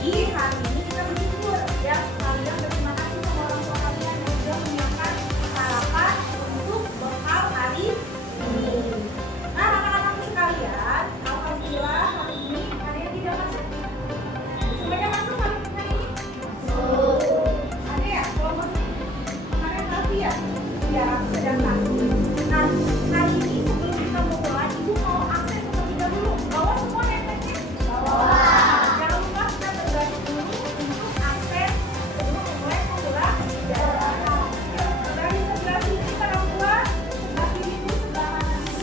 Jadi hari ini kita bersyukur ya, kalian berterima kasih sama orang tua kalian yang sudah menyiapkan sarapan untuk bekal hari ini. Nah, anak-anakku sekalian, alhamdulillah hari ini kalian tidak masuk. Semuanya masuk hari ini? Ada ya? Kalau masuk kemarin Raffi ya? Ya, Raffi sedang sakit. Nah, hari ini sebelum kita mulai, Ibu mau absen terlebih dahulu. Bawa semua handphonenya? Bawa. Jangan lupa kita berganti dulu untuk absen sebelum memulai pembelajaran. Dari sebelah sini orang tua, sebelah kiri itu sebelah kanan itu.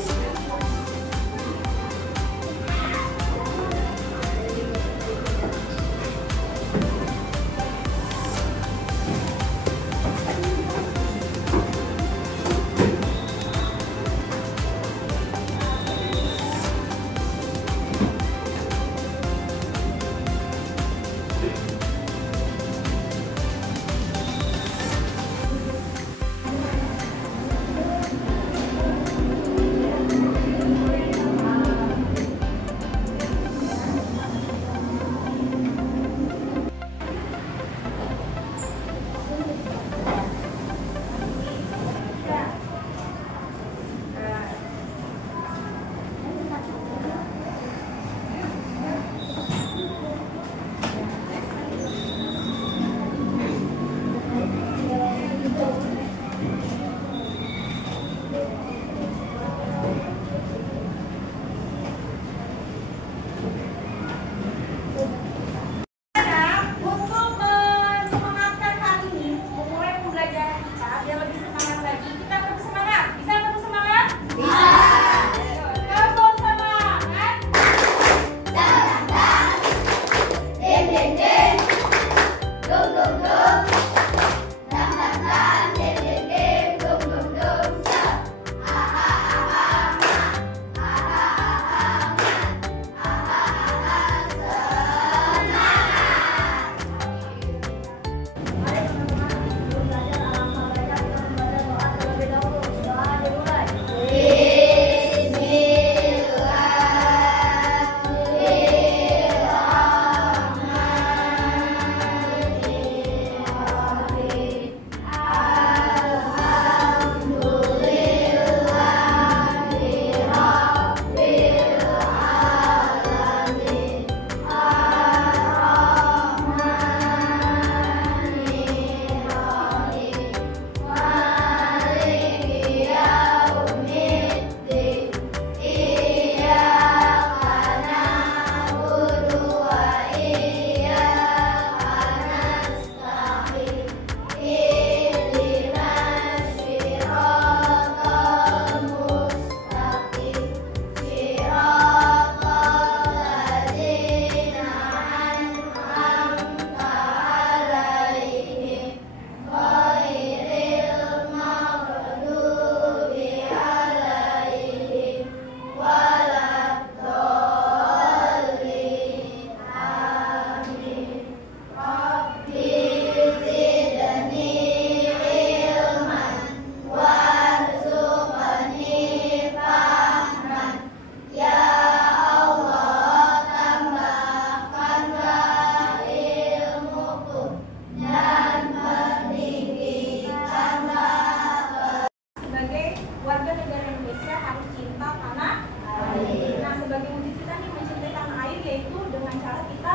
Warga negara Indonesia harus cinta tanah air. Nah, sebagai wujud kita nih mencintai tanah air, yaitu dengan cara kita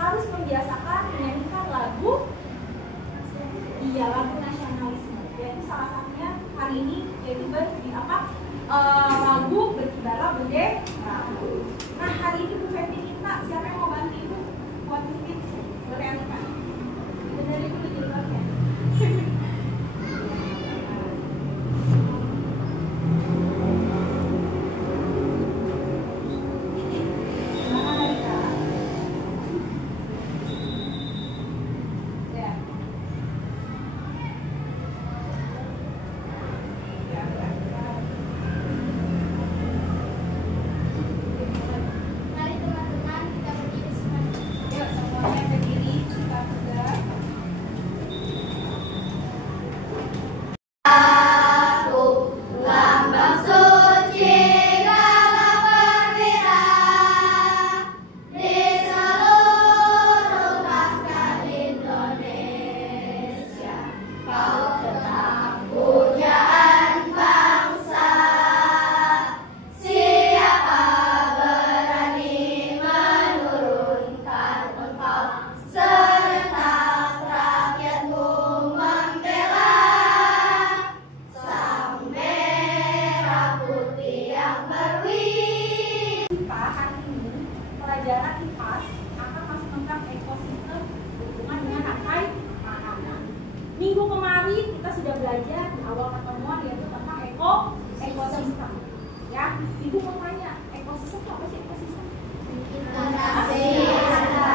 harus membiasakan menyanyikan lagu nasionalisme. Yaitu salah satunya hari ini yaitu lagu Berkibarlah Bendera. Nah, hari ini Bu Feby minta siapa yang mau bantu Ibu buat nyanyi? Boleh kan? Bener itu dijilbabnya. Ya. sudah belajar di awal pertemuan yaitu tentang ekosistem. Ya, Ibu mau tanya, ekosistem apa sih ekosistem? Interaksi antara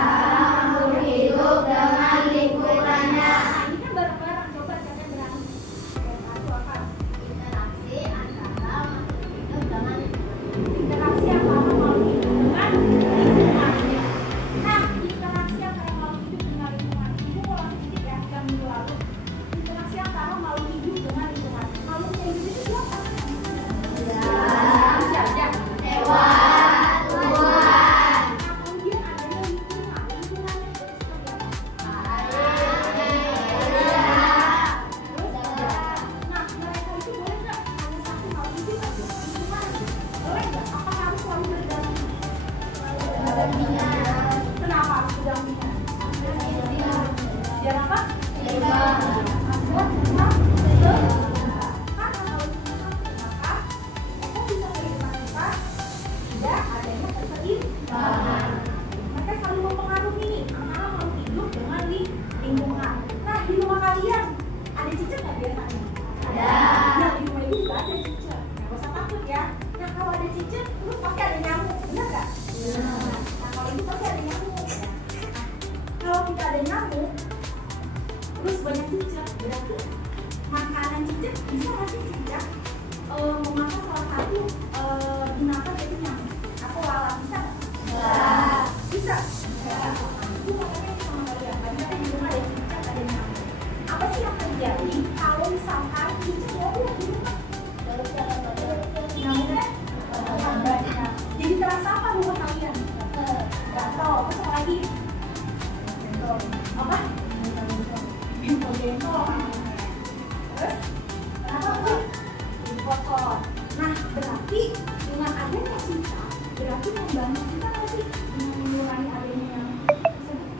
makhluk hidup dengan lingkungannya. Ini kan bareng-bareng, coba siapa yang berani? Satu apa? Interaksi antara makhluk hidup dengan lingkungannya. Interaksi antara makhluk hidup dengan lingkungannya. Nah, interaksi antara makhluk hidup dengan lingkungan. Ibu mau langsung titik ya, yang minggu lalu. Interaksi antara makhluk hidup dengan lingkungan. Makhluk hidup itu siapa? Manusia aja. Hewan, tumbuhan, Kemudian adanya lingkungan. Lingkungannya itu seperti apa? Nah, mereka itu boleh nggak hanya satu makhluk hidup aja? Lingkungan boleh nggak? Apa harus selalu berdampingan? Kenapa harus berdampingan? Biar apa? Agar tetap seimbang. Karena kalau kita maka ekosistem kehidupan kita tidak adanya keseimbangan. Mereka saling mempengaruhi nih antara makhluk hidup dengan lingkungan. Nah, di rumah kalian ada cicak nggak biasanya? Ada. Nah, di rumah ibu juga ada cicak. Nggak usah takut ya. Nah, kalau ada cicak, terus pasti ada nyamuk, benar nggak? Nah, kalau itu pasti ada nyamuk. Nah, kalau kita ada nyamuk, terus banyak cicak, berarti makanan cicak bisa nggak sih cicak memakan salah satu binatang yaitu nyamuk atau lalat, bisa nggak? Bisa. Itu makanya sama kalian. Banyak di rumah ada cicak, ada nyamuk. Apa sih yang terjadi kalau misalkan cicak nyamuk di rumah? Nyamuknya banyak. Jadi terasa apa rumah kalian? Gatal. Terus apa lagi? Apa? Bentol. Terus kenapa tuh? Kotor. Nah, berarti dengan adanya cicak berarti membantu kita nggak sih dengan mengurangi adanya yang tersebut?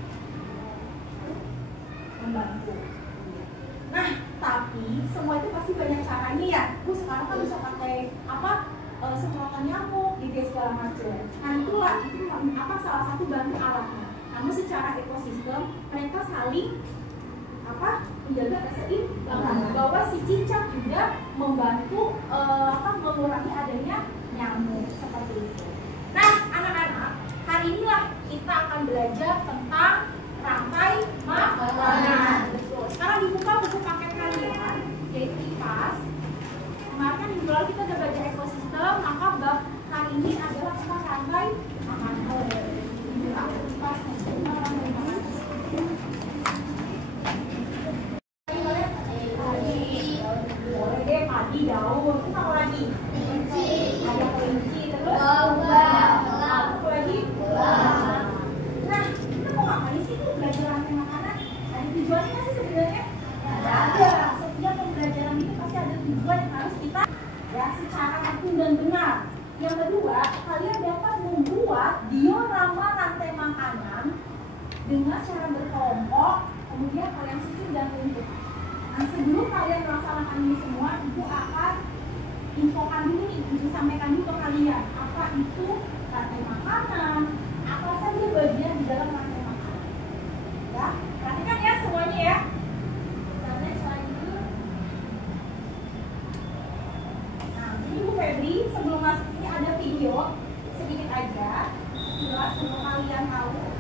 Membantu. Nah, tapi semua itu pasti banyak caranya ya. Bu, sekarang kan bisa pakai apa? Semprotan nyamuk gitu ya, segala macam. Nah, itulah itu apa salah satu bantu alatnya. Namun secara ekosistem mereka saling apa menjaga keseimbangan, bahwa si cicak juga membantu mengurangi adanya nyamuk seperti itu. Nah, anak-anak, hari inilah kita akan belajar tentang rantai makanan. Betul. Sekarang dibuka buku paket kalian, yaitu IPAS. Kemarin kan minggu lalu kita udah belajar ekosistem, maka bab hari ini adalah tentang rantai makanan. Dibuka IPAS tentang rantai makanan. Padi, daun, terus apa lagi? Kelinci. Ada kelinci, terus apa lagi? Nah, kita mau ngapain sih tuh belajar rantai makanan? Ada tujuannya nggak sih sebenarnya? Ada. Setiap pembelajaran itu pasti ada tujuan yang harus kita ya secara aktif dan benar. Yang kedua, kalian dapat membuat diorama rantai makanan dengan cara berkelompok, kemudian kalian susun dan tunjuk. Nah, sebelum kalian melaksanakan ini semua, ibu akan infokan dulu nih, ibu sampaikan dulu ke kalian apa itu rantai makanan, apa saja bagian di dalam rantai makanan. Ya, perhatikan ya semuanya ya. Karena selain itu, nah, jadi Bu Febri sebelum masuk sini ada video sedikit aja, sekilas untuk kalian tahu.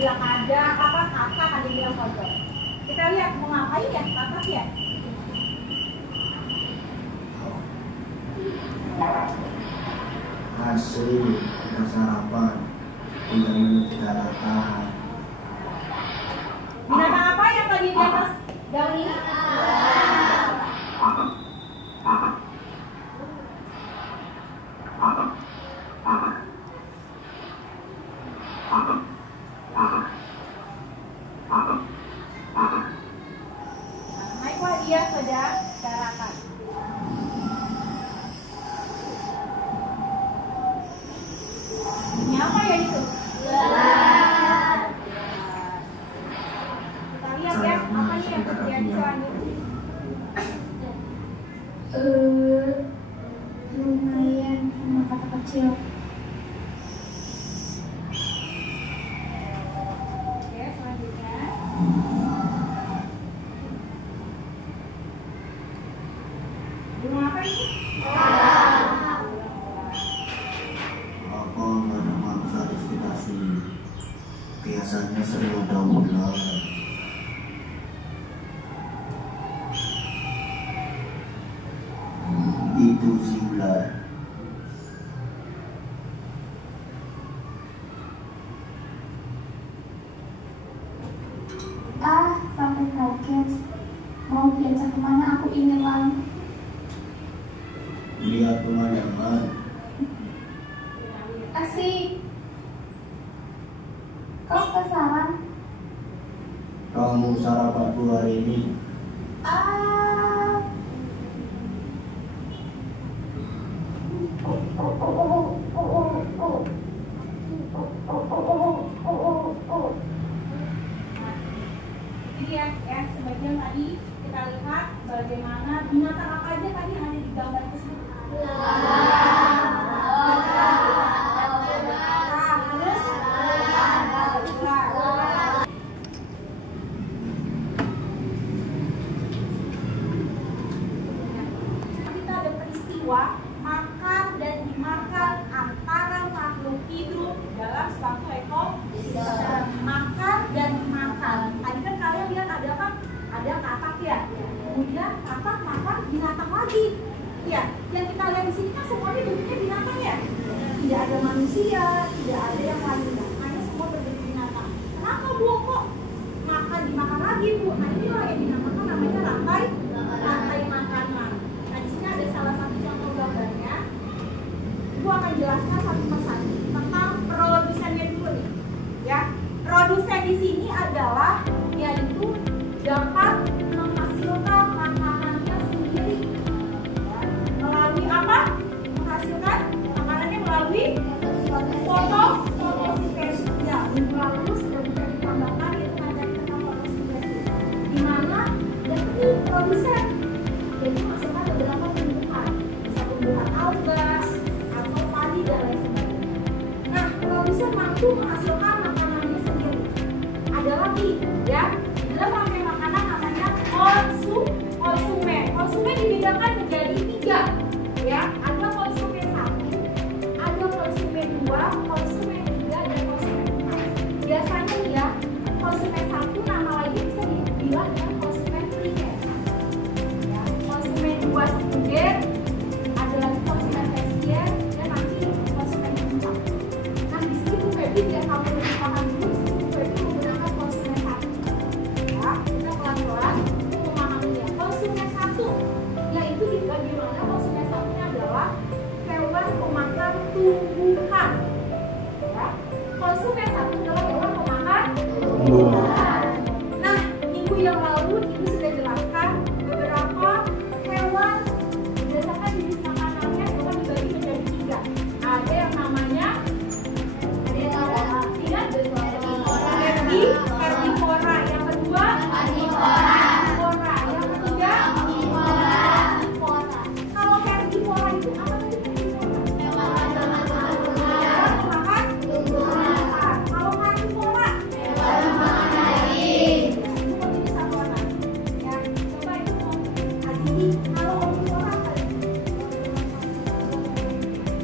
Bilang ada apa kata, ada bilang foto. Kita lihat mau ngapain ya kata ya. Asri, kita sarapan, udah menuju daratan. Binatang apa yang tadi di atas daun ini? Naiklah dia ke daratan. Ini apa ya itu? Kita lihat ya, apa nih yang terjadi? Biasanya sering udah-udah. Itu sih ular. Sampai kaget. Mau diajak kemana aku ingin lang. Lihat pemandangan. Asik. Kok kesaran? Kamu sarapanku hari ini. Jadi ya, sebagian tadi kita lihat bagaimana binatang apa aja tadi yang ada di gambar tersebut. Kita ada peristiwa makan dan dimakan antara makhluk hidup dalam suatu ekosistem. Makan dan dimakan. Tadi kan kalian lihat ada apa? Ada katak ya. Kemudian katak makan binatang lagi. Ya, yang kita lihat di sini kan semuanya bentuknya binatang ya. Tidak ada manusia, tidak ada yang lainnya. Hanya semua berbentuk binatang. Kenapa Bu kok makan dimakan lagi Bu? Nah inilah yang dinamakan namanya rantai makanan. Nah di sini ada salah satu contoh gambarnya. Ibu akan jelaskan satu persatu tentang produsennya dulu nih. Ya, produsen di sini adalah yaitu dapat menghasilkan makanannya sendiri. Ya, melalui apa? Menghasilkan makanannya melalui fotosintesis. Ya, minggu lalu sudah bisa ditambahkan yaitu materi tentang fotosintesis. Di mana yaitu produsen yaitu menghasilkan beberapa tumbuhan, bisa tumbuhan alga atau padi dan lain sebagainya. Nah, produsen mampu menghasilkan makanannya sendiri. Ada lagi, ya, dalam rantai makanan namanya konsumen. Konsumen dibedakan menjadi 3, ya. Ada konsumen 1, ada konsumen 2, konsumen 3, dan konsumen 4. Biasanya ya, konsumen 1 nama lainnya bisa dibilang dengan konsumen primer. Ya, konsumen 2 sekunder, ada lagi konsumen tersier, dan nanti konsumen puncak. Nah, di sini tuh Feby biar kamu lebih paham dulu, Feby menggunakan konsumen 1. Ya, kita pelan-pelan untuk memahaminya. Konsumen 1, yaitu bagaimana konsumen 1-nya adalah hewan pemakan tumbuhan. Ya, konsumen 1 adalah hewan pemakan tumbuhan. Nah, minggu yang lalu Ibu sudah jelaskan beberapa hewan berdasarkan jenis makanannya dapat dibagi menjadi 3. Ada yang namanya herbivora, yang kedua karnivora, yang ketiga omnivora. Kalau herbivora itu apa tadi herbivora? Hewan pemakan tumbuhan. Kalau karnivora hewan pemakan daging. Ibu mau jadi satuan. Ya, coba Ibu mau Azimi. Kalau omnivora apa?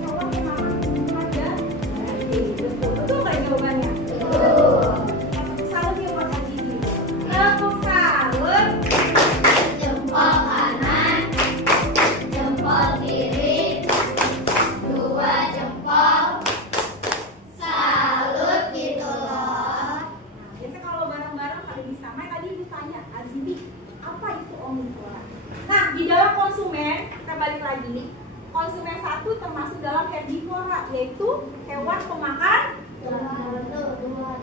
Hewan pemakan tumbuhan dan daging. Betul nggak jawabannya? Salut ya buat Azimi. Tepuk salut. Jempol kanan, jempol kiri, 2 jempol. Salut gitu loh. Biasanya kalau bareng-bareng pada bisa main. Tadi Ibu tanya Azimi, apa itu omnivora? Nah, di dalam konsumen, kita balik lagi. Konsumen 1 termasuk dalam herbivora, yaitu hewan pemakan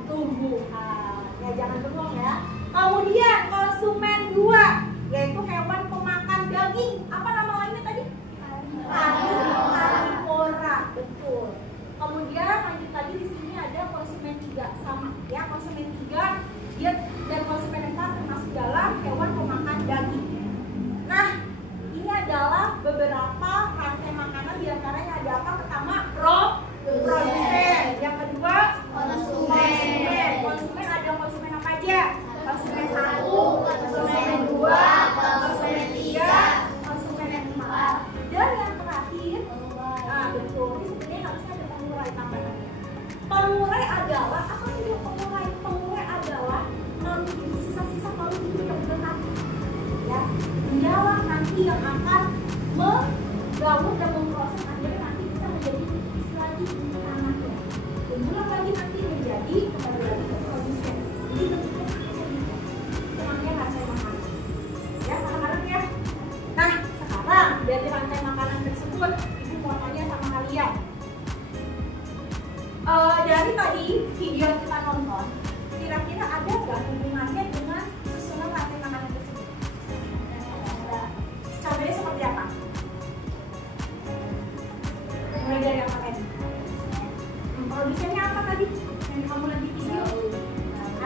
tumbuhan. Ya, jangan bengong ya. Kemudian konsumen 2, yaitu hewan pemakan daging. Apa nama lainnya tadi? Karnivora. Betul. Kemudian lanjut lagi di sini ada konsumen 3, sama ya. Konsumen 3 dia dan konsumen 4 termasuk dalam hewan pemakan daging. Nah, ini adalah beberapa rantai makanan, di antaranya ada apa? Pertama, produsen. Yang kedua, konsumen. Konsumen ada konsumen apa aja?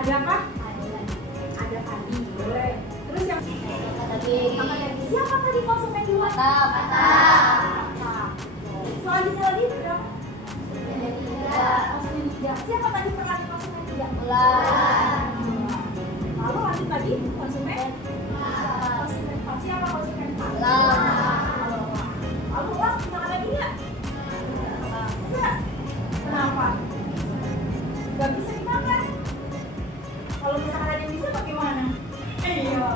Ada apa? Ada padi, boleh. Terus yang apa lagi? Siapa tadi konsumen di luar? Kata. Selanjutnya lagi berapa? Konsumen 3. Siapa tadi pernah konsumen 3? Ular. Lalu lanjut lagi konsumen 4. Siapa konsumen 4? Lalu ulang makan lagi nggak? Enggak. Kenapa? Gak bisa dimakan. Kalau misalkan ada yang bisa bagaimana? Iya.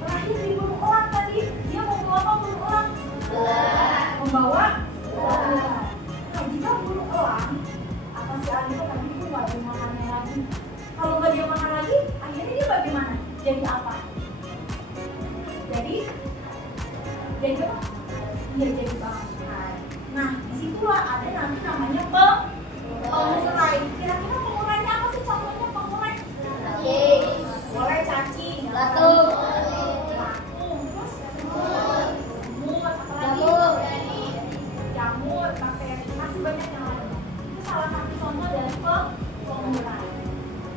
Terakhir di burung elang tadi, dia mau bawa apa burung elang? Membawa ular. Nah, jika burung elang atau si Alito tadi itu nggak ada makannya lagi. Kalau nggak dia makan lagi, akhirnya dia bagaimana? Jadi apa? Jadi apa? Iya, jadi bangkai. Nah, disitulah ada nanti namanya pengurai. Kira-kira pengurainya apa sih? Contohnya pengurai? Boleh cacing, batu, terus semut, apalagi? Jamur, bakteri, masih banyak yang lain. Itu salah satu contoh dari pengurai.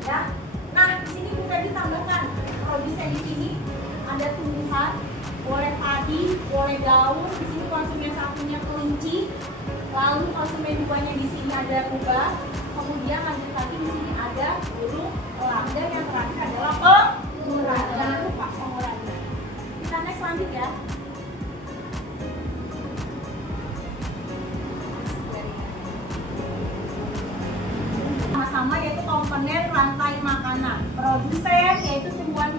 Ya. Nah, di sini Bu Feby tambahkan produsen di sini ada tumbuhan, boleh padi, boleh daun. Di sini konsumen satunya kelinci. Lalu konsumen 2-nya di sini ada rubah. Kemudian lanjut lagi di sini ada burung elang. Dan yang terakhir adalah pengurai. Jangan lupa pengurai. Kita next lanjut ya. Sama-sama yaitu komponen rantai makanan. Produsen yaitu tumbuhan.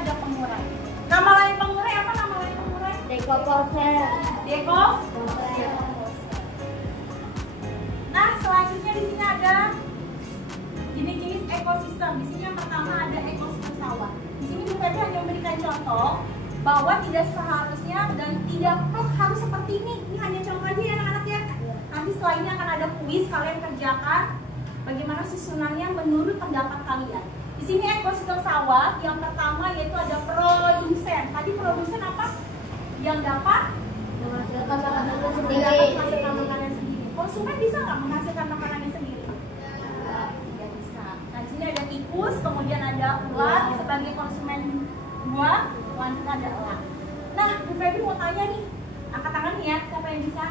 Ada pengurai. Nama lain pengurai apa nama lain pengurai? Dekomposer. Nah, selanjutnya di sini ada jenis-jenis ekosistem. Di sini yang pertama ada ekosistem sawah. Di sini Bu Feby hanya memberikan contoh bahwa tidak seharusnya dan tidak harus seperti ini. Ini hanya contoh aja ya anak-anak ya. Nanti setelah ini akan ada kuis, kalian kerjakan bagaimana susunannya menurut pendapat kalian. Di sini ekosistem sawah yang pertama yaitu ada produsen. Tadi produsen apa? Yang dapat Menghasilkan makanan menghasilkan makanan sendiri. Konsumen bisa nggak menghasilkan makanannya sendiri? Ya bisa. Nah di sini ada tikus, kemudian ada ular sebagai konsumen 2, lanjut ada elang. Nah Bu Feby mau tanya nih, angkat tangan nih ya, siapa yang bisa?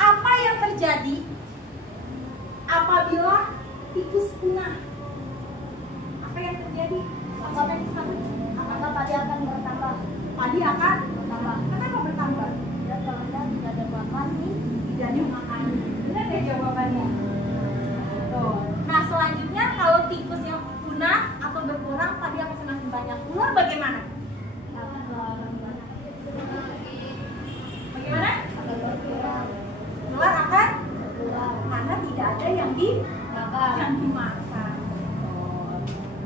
Apa yang terjadi apabila tikus punah? Apa yang terjadi? Konsumen di sana? Maka padi akan bertambah. Padi akan bertambah. Kenapa bertambah? Ya kalau tidak ada makan nih. Tidak ada makanan. Benar ya jawabannya? Tuh. Nah selanjutnya kalau tikus yang punah atau berkurang, padi akan semakin banyak. Ular bagaimana? Bagaimana? Ular akan karena tidak ada yang dimakan.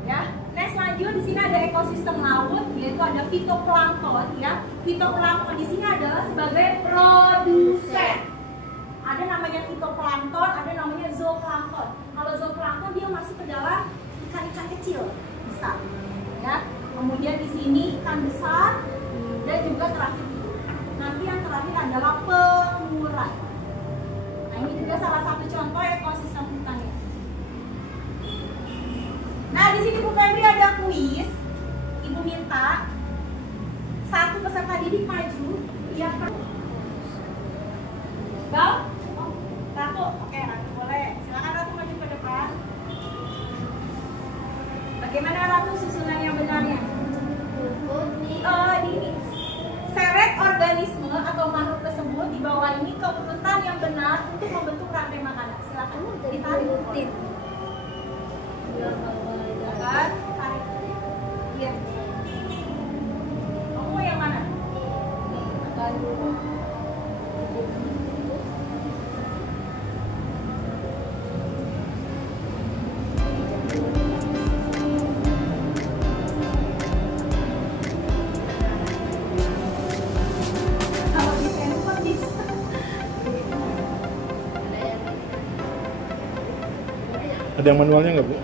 Ya. Next lanjut di sini ada ekosistem laut yaitu ada fitoplankton ya. Fitoplankton di sini adalah sebagai produsen. Ada namanya fitoplankton, ada namanya zooplankton. Kalau zooplankton dia masuk ke dalam ikan-ikan kecil, bisa. Ya. Kemudian di sini ikan besar dan juga terakhir. Nanti yang terakhir adalah pengurai. Nah, ini juga salah satu contoh ekosistem hutan ya. Nah, di sini Bu Feby ada kuis. Ibu minta satu peserta didik maju. Iya, Gal? Ratu? Oke, Ratu boleh. Silakan Ratu maju ke depan. Bagaimana Ratu susunan yang benarnya? Ini seret organisme atau makhluk tersebut di bawah ini ke urutan yang benar untuk membentuk rantai makanan. Silakan ditarik. Kan? Tarik. Iya. Kamu mau yang mana? Kalau di handphone bisa. Ada yang manualnya nggak, Bu?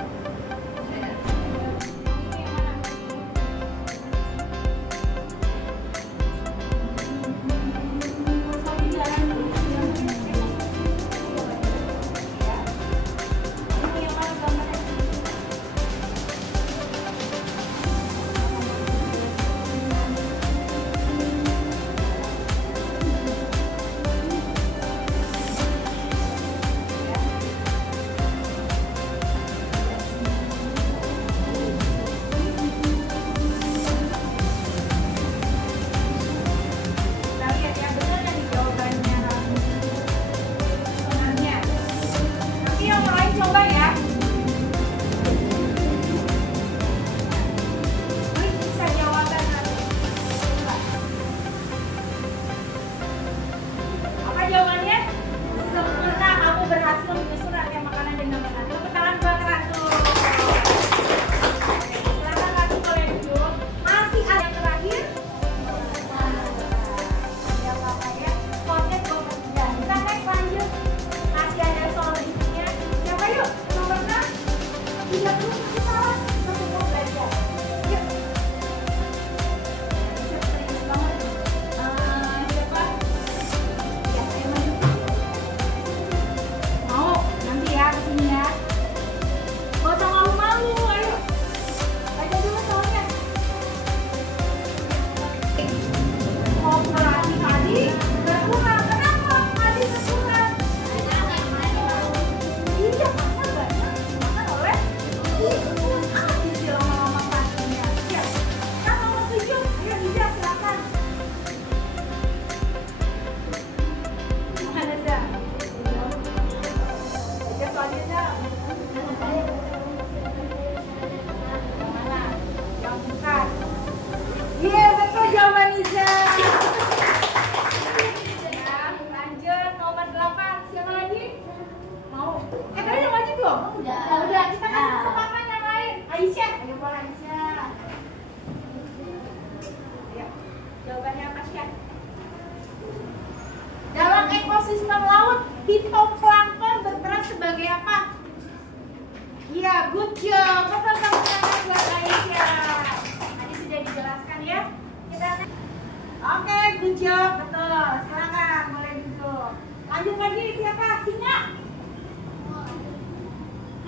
Lanjut lagi, siapa? Singa.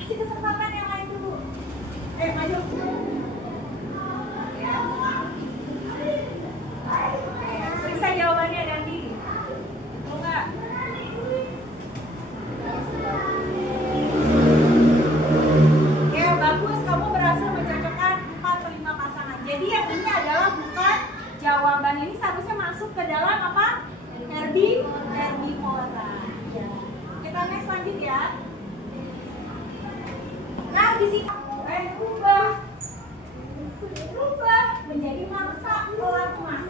Kasih kesempatan yang lain dulu. Maju. Ya. Periksa jawabannya, Dandi. Betul nggak? Oke, bagus. Kamu berhasil mencocokkan 4 atau 5 pasangan. Jadi yang ini adalah bukan jawaban ini seharusnya masuk ke dalam apa? Herbivora. Ya. Kita next lanjut ya. Nah, di sini berubah menjadi mangsa elang emas.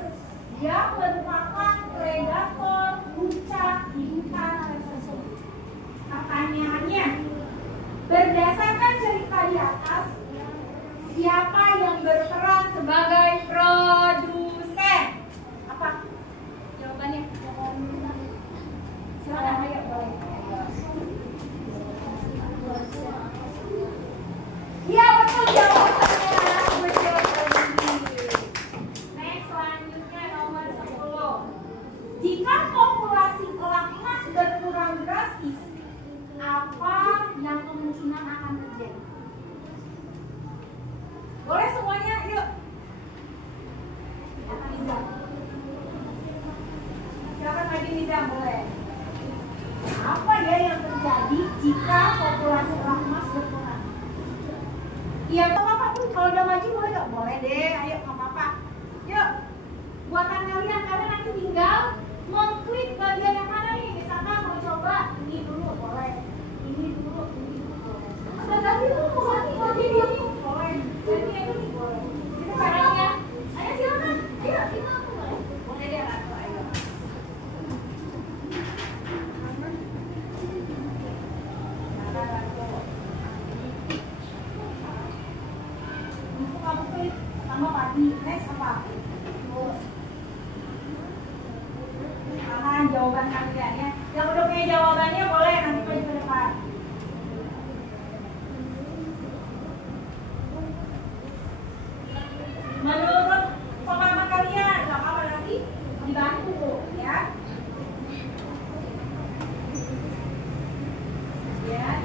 Dia merupakan predator puncak ikan tersebut. Pertanyaannya, berdasarkan cerita di atas, siapa yang berperan sebagai produsen? Apa jawabannya? Silakan, ayo boleh. Iya, betul jawabannya. Betul. Next, selanjutnya nomor 10. Jika populasi elang emas berkurang drastis, apa yang kemungkinan akan terjadi? Boleh semuanya, yuk. Nizam. Silakan lagi Nizam, boleh. Apa ya yang terjadi jika populasi elang emas berkurang? Iya, nggak apa-apa tuh. Kalau udah maju boleh nggak? Boleh deh, ayo nggak apa-apa. Yuk, buatan kalian nanti tinggal mengklik bagian yang mana nih. Misalkan mau coba ini dulu, boleh. Ini dulu, boleh. Ganti dulu, ganti ini, boleh. Ganti yang ini, boleh. Itu caranya. Ayo silakan. Ayo, kita boleh. Boleh deh, Ratu, ayo. Kamu klik tambah padi, next apa? Tahan jawaban kalian ya. Yang udah punya jawabannya boleh nanti maju ke depan. Menurut pengalaman kalian, nggak apa-apa nanti dibantu ya. Ya.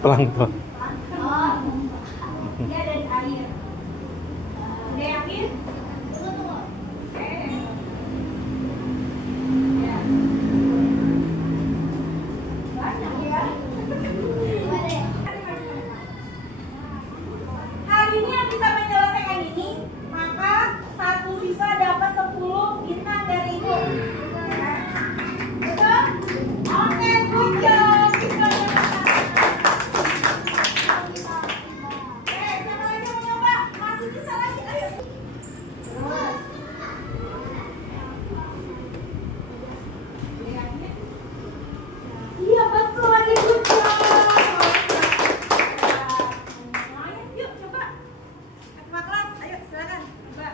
Plankton. Dia dari air. Udah yakin? Ya. Banyak ya. Hari ini yang bisa menyelesaikan ini, maka satu siswa dapat 10 bintang dari ibu. Betul? Oke, good job. Iya betul lagi, good job. Lumayan, yuk coba. Ketua kelas, ayo silakan coba.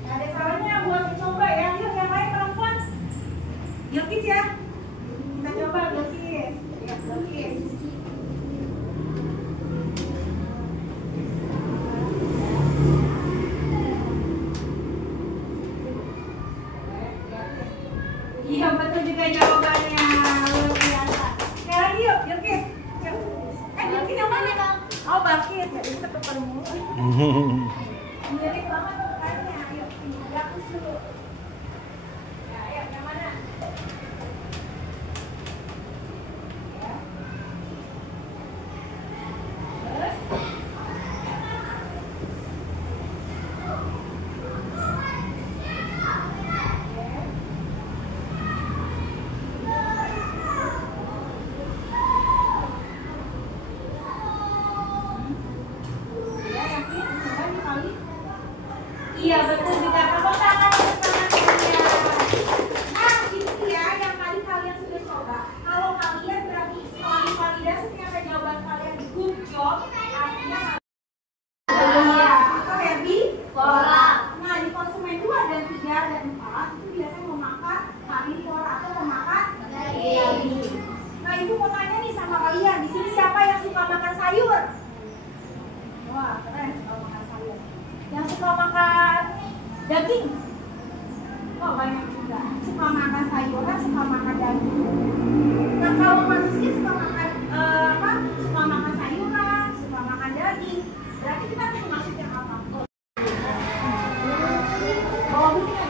Gak ada salahnya buat coba ya. Yuk yang lain perempuan. Yukis ya. Kita coba Yukis. Ya, Yukis. Iya betul juga jawabannya, luar biasa. Sekarang yuk, Yukis. Yukis yang mana Bang? Oh Bakis, jadi ketukar mulu. Mirip banget mukanya. Yuk, sini Bakis dulu. Ya, ayo yang mana? Ya. Terus. Ya, yakin? Coba dikali. suka makan daging? Oh, banyak juga. Suka makan sayuran, suka makan daging. Nah, kalau manusia suka makan apa? Suka makan sayuran, suka makan daging. Berarti kita harus masuk yang apa? Bawa dulu ya.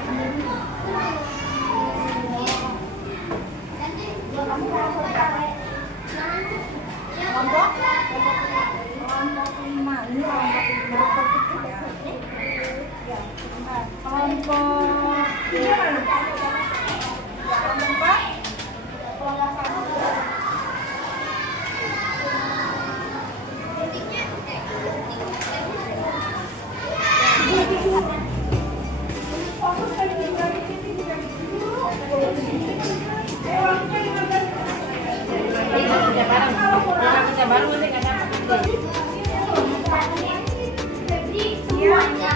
Kamu mau berapa? Kelompok 5. Ini kelompok 5. Ya, kelompok 3 mana? Kelompok 4. Kelompok 1. Fokus dari titik dulu. Kerja bareng nanti kan Semuanya.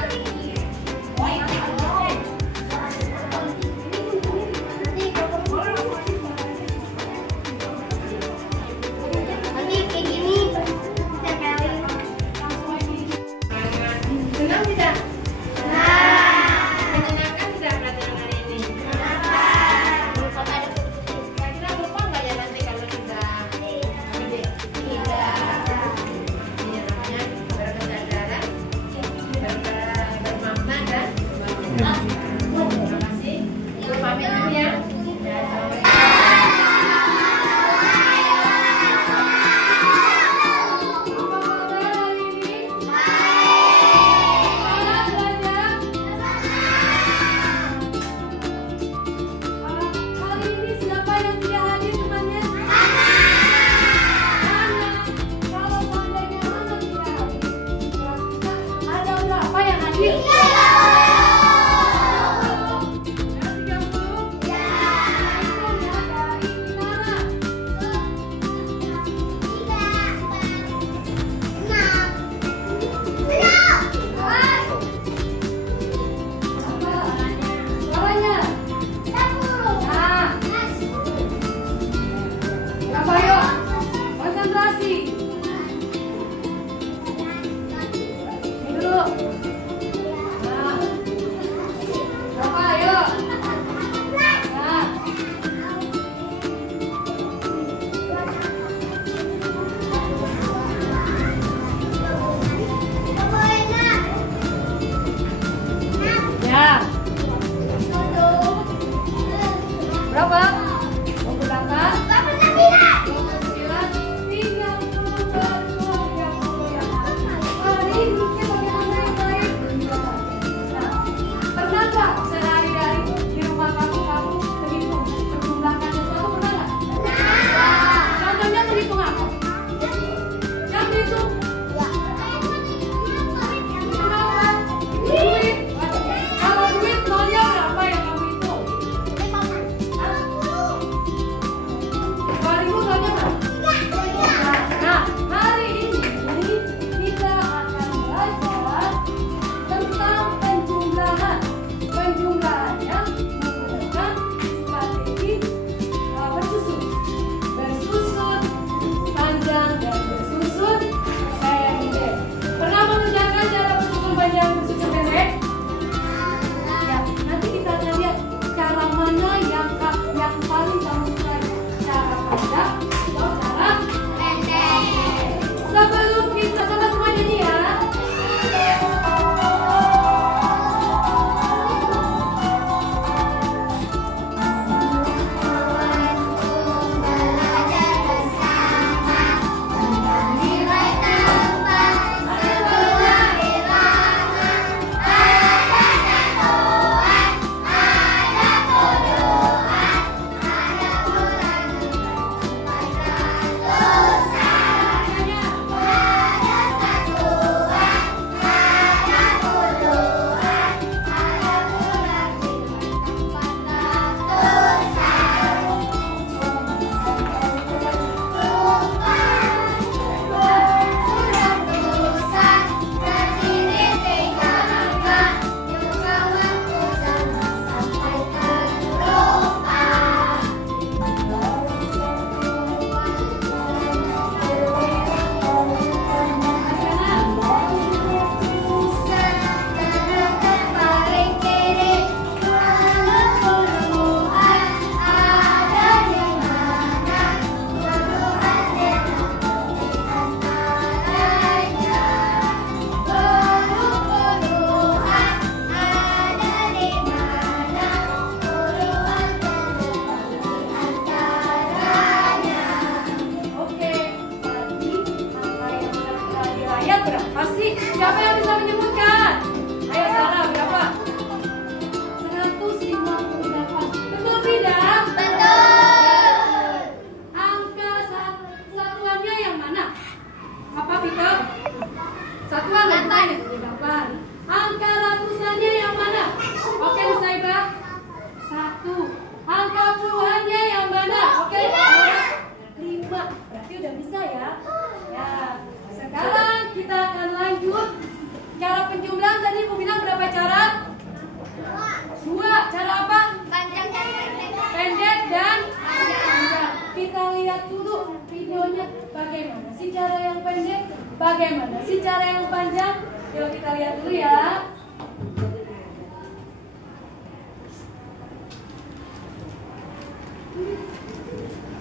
kita lihat dulu videonya bagaimana sih cara yang pendek, bagaimana sih cara yang panjang. Yuk kita lihat dulu ya.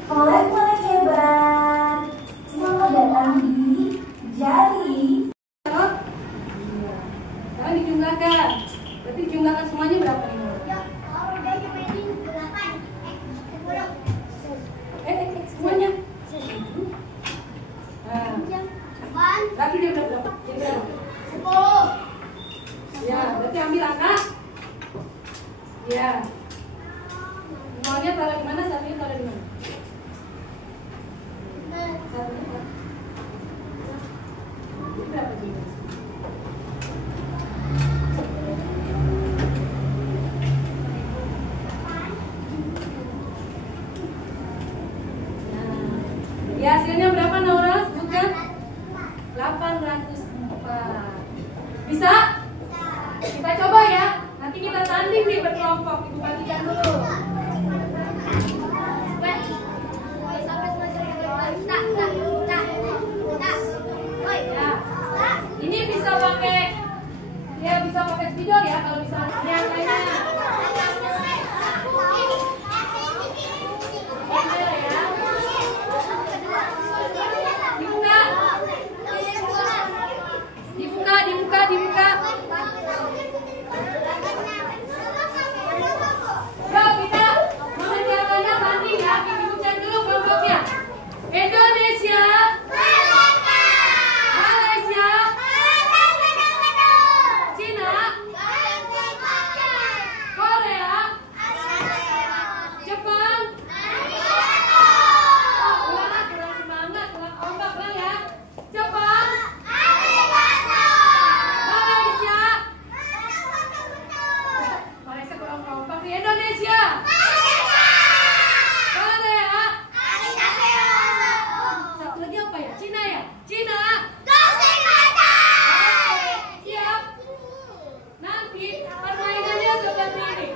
Oleh hebat, selamat datang di Jari. Sekarang dijumlahkan. Berarti jumlahkan semuanya berapa nih? Semuanya. Nah, berarti dia berapa? Ya, berarti ambil angka. Ya. Semuanya taruh di mana? Satunya taruh di mana? Satunya. Ini berapa juga? Ya, hasilnya berapa Naura? Sebutkan. 804. Bisa? Kita coba ya. Nanti kita tanding nih berkelompok. Ibu bagikan dulu. Ya. Ini bisa pakai, ya bisa pakai spidol ya kalau misalnya ini angkanya. Dibuka. Yuk kita mengerjakannya tanding ya. Ibu cek dulu kelompoknya. Indonesia, Malaysia, Cina, Korea, Jepang. Kurang semangat, kurang kompak ya. Jepang, Malaysia kurang kompak nih. Indonesia, Korea, satu lagi apa ya? Cina ya? Cina. Siap. Nanti permainannya seperti ini.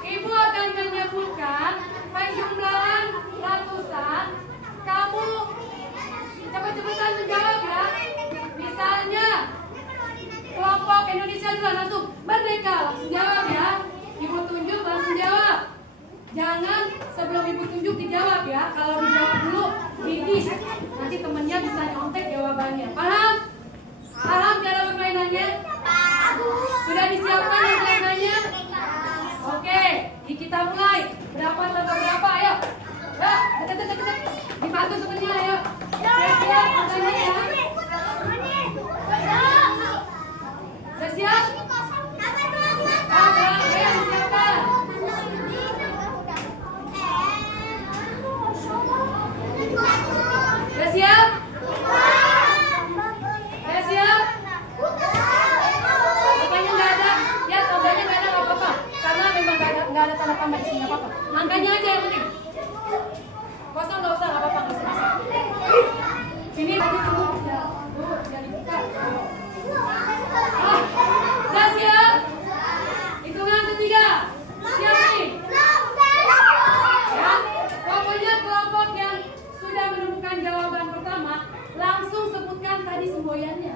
Ibu akan menyebutkan penjumlahan ratusan. Kamu cepat-cepatan menjawab ya. Misalnya kelompok Indonesia dulu langsung merdeka, langsung jawab ya. Ibu tunjuk langsung jawab. Jangan sebelum ibu tunjuk dijawab ya. Kalau dijawab dulu freeze. Nanti temennya bisa nyontek jawabannya. Paham? Paham cara permainannya? Sudah disiapkan permainannya? Oke, kita mulai. Berapa tambah berapa? Ayo. Ya, deket. Dibantu temennya ayo. Siap permainannya. Sudah siap? Ayo disiapkan. Sudah siap? Sudah siap? Tandanya nggak ada. Ya, tandanya nggak ada nggak apa-apa. Karena memang nggak ada tanda tambah di sini nggak apa-apa. Angkanya aja yang penting. Kosong nggak usah nggak apa-apa nggak usah. Sini tadi dulu jangan dibuka. Sudah siap? Hitungan ketiga. Siap nih? Ya, pokoknya kelompok yang sudah menemukan jawaban pertama langsung sebutkan tadi semboyannya.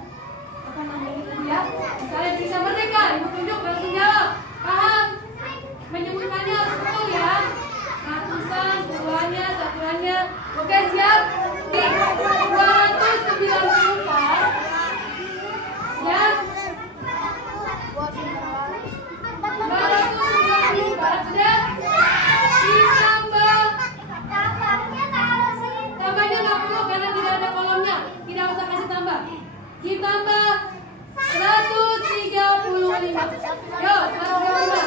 Apa namanya tadi ya? Misalnya bisa merdeka, ibu tunjuk langsung jawab. Paham? Menyebutkannya harus betul ya. Ratusan, puluhannya, satuannya. Oke siap? 294. Ya. 294 sudah? Ditambah. Tambahnya nggak perlu karena tidak ada kolomnya. Tidak usah kasih tambah. Ditambah 135. Yo, 135.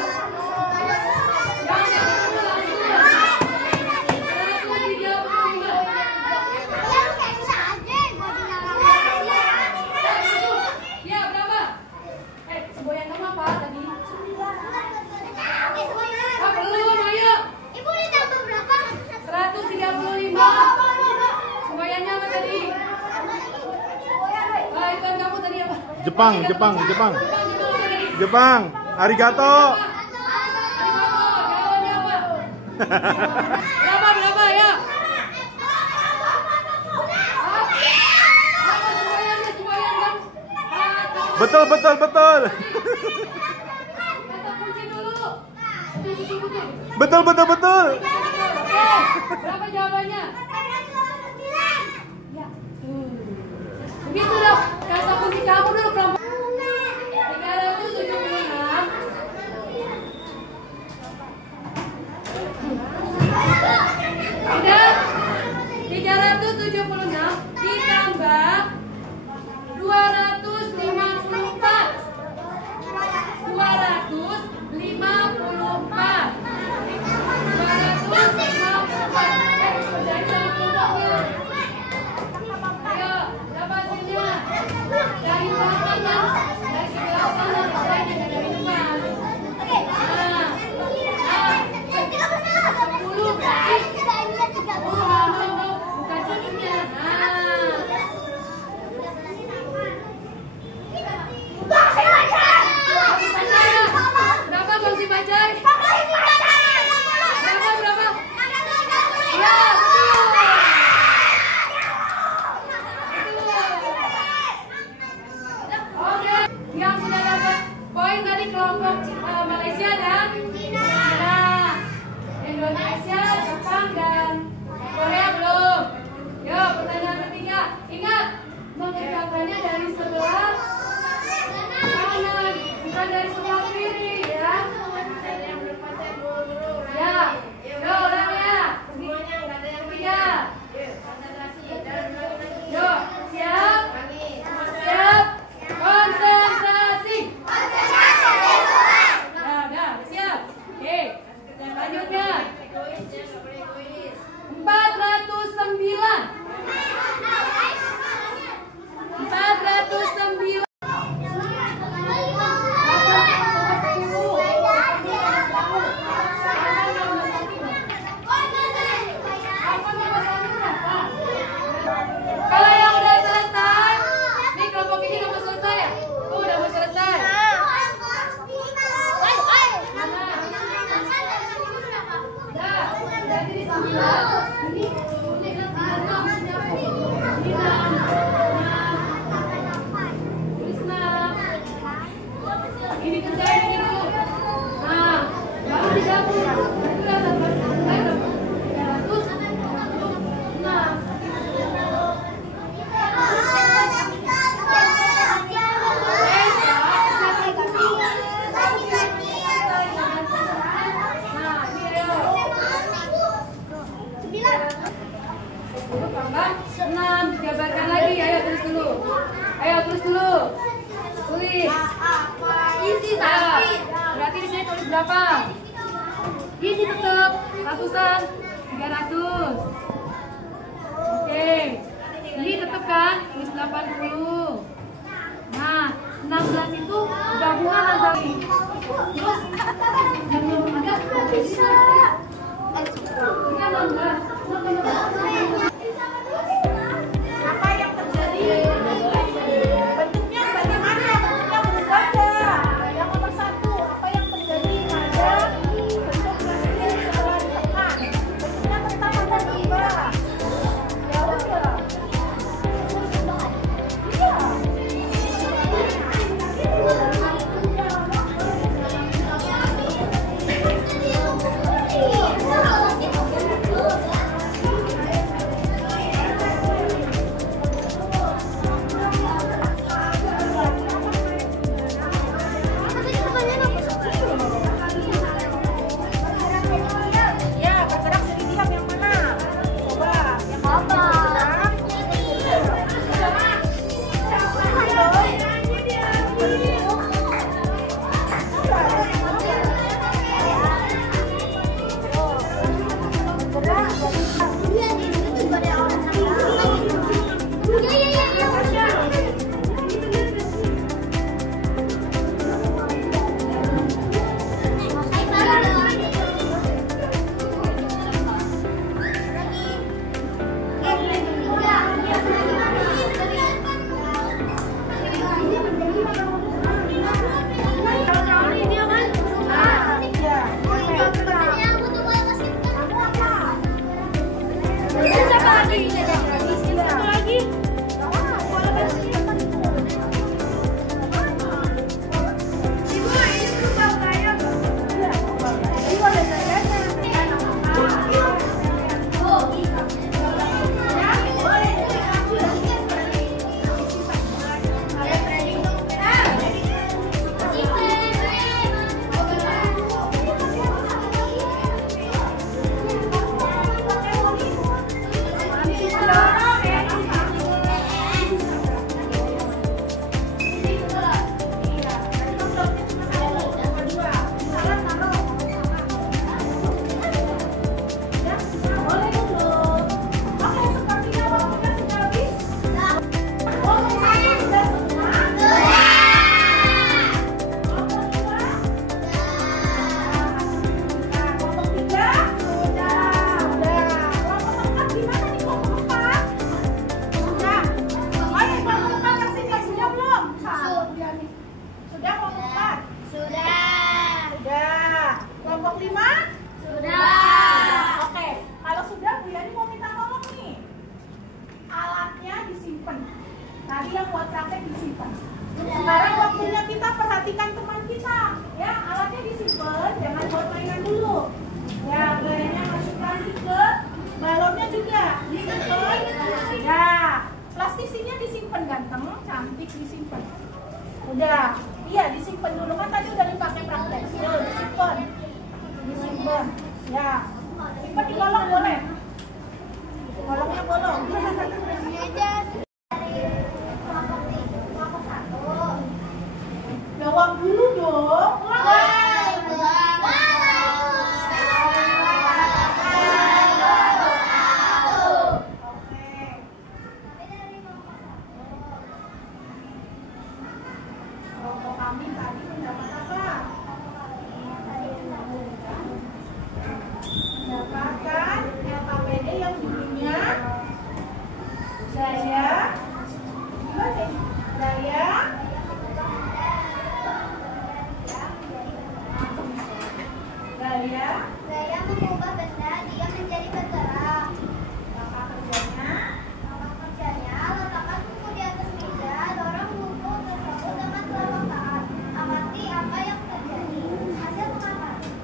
Ya berapa? Semboyan kamu apa tadi? Belum, ayo. Ibu ditambah berapa? 135. Semboyannya apa tadi? Ikon kamu tadi apa? Jepang. Arigato. Jawabannya apa? Berapa ya? Betul, betul, betul. Kata kunci dulu. Kunci. Betul, betul, betul. Oke, berapa jawabannya? Ya. Begitu dong. Kata kunci kamu dulu kelompok. 376 ditambah 254. Ayo, berapa hasilnya? Dari belakangnya, dari sebelah sana, dari depan. 6, jabarkan lagi. Ayo tulis dulu. Tulis. Isi tapi. Berarti di sini tulis berapa? Isi tetap ratusan, 300. Oke. Ini tetap kan? Tulis 80. Nah, 16 itu gabungan antara terus yang belum ada bisa. Apa yang terjadi? Bentuknya bagaimana? Bentuknya belum ada. Yang nomor 1, apa yang terjadi pada bentuk plastik setelah ditekan? Bentuknya tetap atau berubah? Jawab ya. Iya. balikan teman kita. Ya, alatnya disimpan, jangan buat mainan dulu. Ya, gayanya masukkan ke balonnya juga disimpan. Ya, plastiknya disimpan ganteng, cantik disimpan. Udah, iya disimpan dulu kan tadi udah dipakai praktek. Yuk, disimpan. Disimpan. Ya. Simpan di kolong boleh. Kolongnya bolong. Jawab dulu dong. Kelompok kami tadi mendapat apa? Mendapatkan LKPD yang judulnya Daya Gaya mengubah benda dia menjadi bergerak. maka kerjanya Nama kerjanya, letakkan buku di atas meja, dorong buku tersebut dengan perlahan. Amati apa yang terjadi. Hasil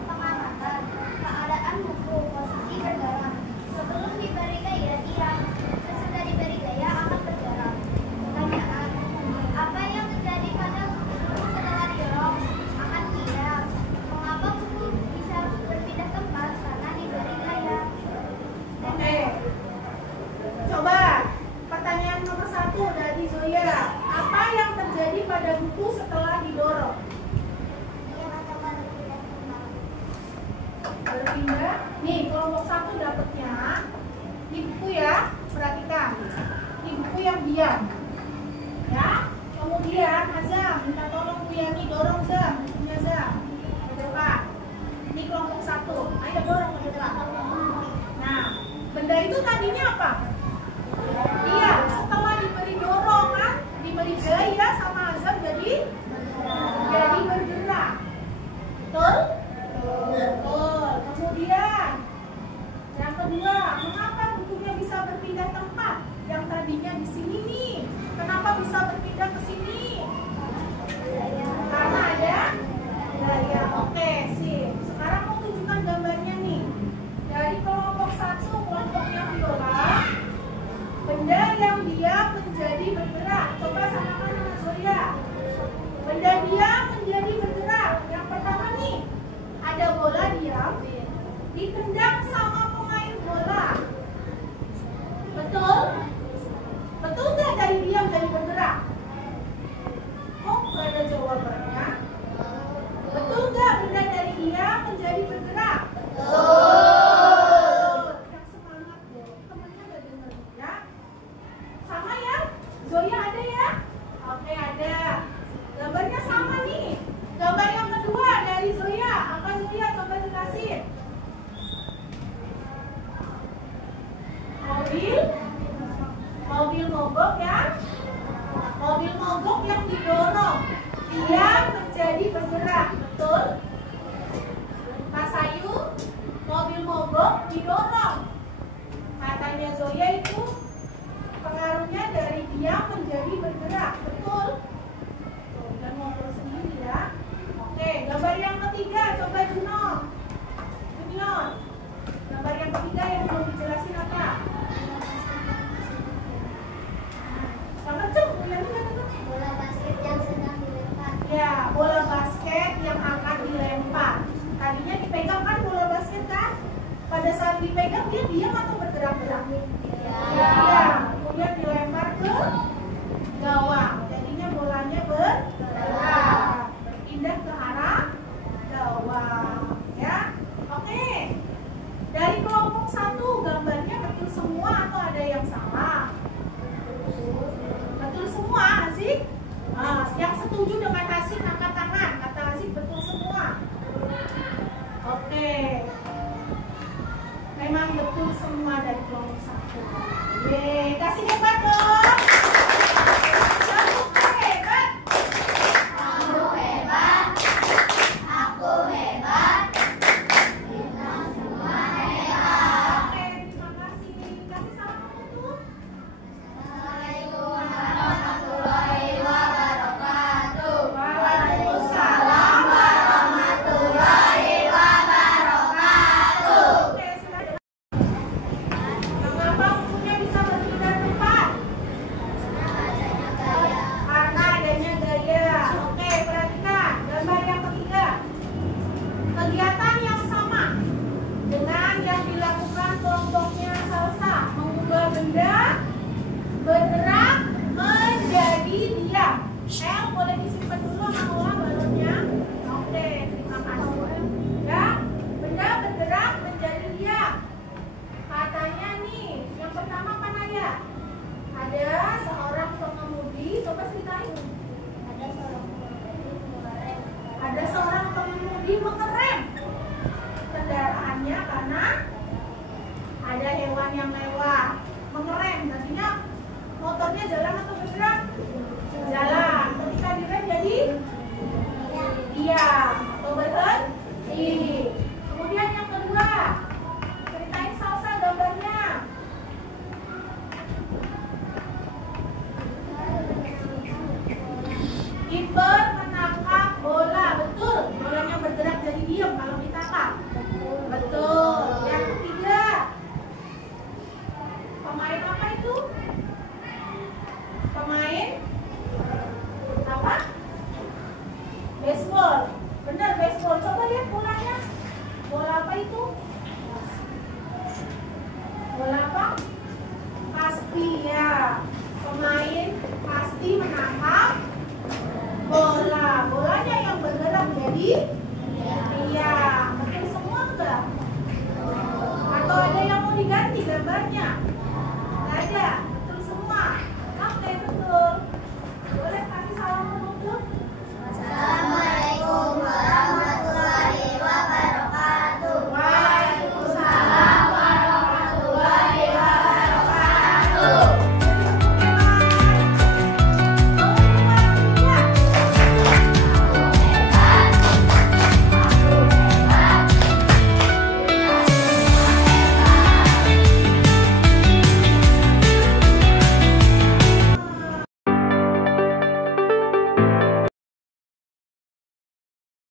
pengamatan, keadaan buku, posisi bergerak. Sebelum diberi gaya, diam. Sesudah diberi gaya, akan bergerak. Pertanyaan, apa yang terjadi pada buku setelah didorong? Akan diam. Mengapa buku bisa berpindah tempat? Karena diberi gaya. Oke. Coba pertanyaan nomor 1 dari Zoya. Apa yang terjadi pada buku setelah didorong? Dia akan berpindah tempat. Berpindah. Nih, kelompok 1 dapatnya di buku ya. Perhatikan. Di buku yang diam. Ya. Kemudian Azam minta tolong Bu Yani dorong Zam, bukunya Zam ke depan. Ini kelompok 1. Ayo dorong ke depan. Nah, benda itu tadinya apa? Iya, setelah diberi dorongan, diberi gaya sama Azam jadi bergerak. Betul? Betul. Kemudian yang kedua, mengapa bukunya bisa berpindah tempat? Yang tadinya di sini nih, kenapa bisa berpindah ke sini? Karena ada gaya. Oke, sip. Sekarang mau tunjukkan gambarnya nih. Dari kelompok 1, kelompoknya Viola, benda yang diam menjadi bergerak. Coba samakan dengan Zoya. Benda diam menjadi bergerak. Yang pertama nih, ada bola diam, ditendang sama pemain bola. Betul? Betul nggak dari diam jadi bergerak? Kok nggak ada jawabannya? Betul nggak benda dari diam menjadi bergerak? Betul. Yang semangat deh, temennya nggak dengar ya? Sama ya? Zoya ada ya? Oke ada. Gambarnya sama nih. Gambar yang kedua dari Zoya. Apa Zoya? Coba jelasin. Mobil mogok ya. Mobil mogok yang didorong, dia menjadi bergerak. Betul? Mas Ayu, mobil mogok didorong. Katanya Zoya itu pengaruhnya dari dia menjadi bergerak. Betul? Tuh, dan ngobrol sendiri ya. Oke, gambar yang ketiga coba Junior. Gambar yang ketiga yang belum dijelasin apa? Sama cem, Bola basket yang sedang dilempar. ya, bola basket yang akan dilempar. Tadinya dipegang kan bola basket kan? Pada saat dipegang dia diam atau bergerak-gerak? Ya. Kemudian dilempar ke gawang. Jadinya bolanya bergerak, berpindah ke arah gawang. Ya, oke. Dari kelompok 1 gambarnya betul semua atau ada yang salah? Betul semua, Azik? Yang setuju dengan Azik angkat tangan. Kata Azik betul semua. Oke. Memang betul semua dari kelompok 1. Yeay, kasih hebat dong. Aku hebat. Aku hebat. Aku hebat. Kita semua hebat. Oke, terima kasih. Kasih salam untuk Assalamualaikum warahmatullahi wabarakatuh. Waalaikumsalam. yang lewat. Mengerem, artinya motornya jalan atau bergerak? Jalan. Ketika direm jadi diam atau berhenti. Kemudian yang kedua, ceritain salsa gambarnya. Kiper menangkap bola, betul. Bolanya bergerak jadi diam kalau ditangkap. Betul. Yang ketiga, pemain apa itu? Pemain apa? Baseball. Benar, baseball. Coba lihat bolanya. Bola apa itu? Bola apa? Pasti ya. Pemain pasti menangkap bola. Bolanya yang bergerak jadi diam.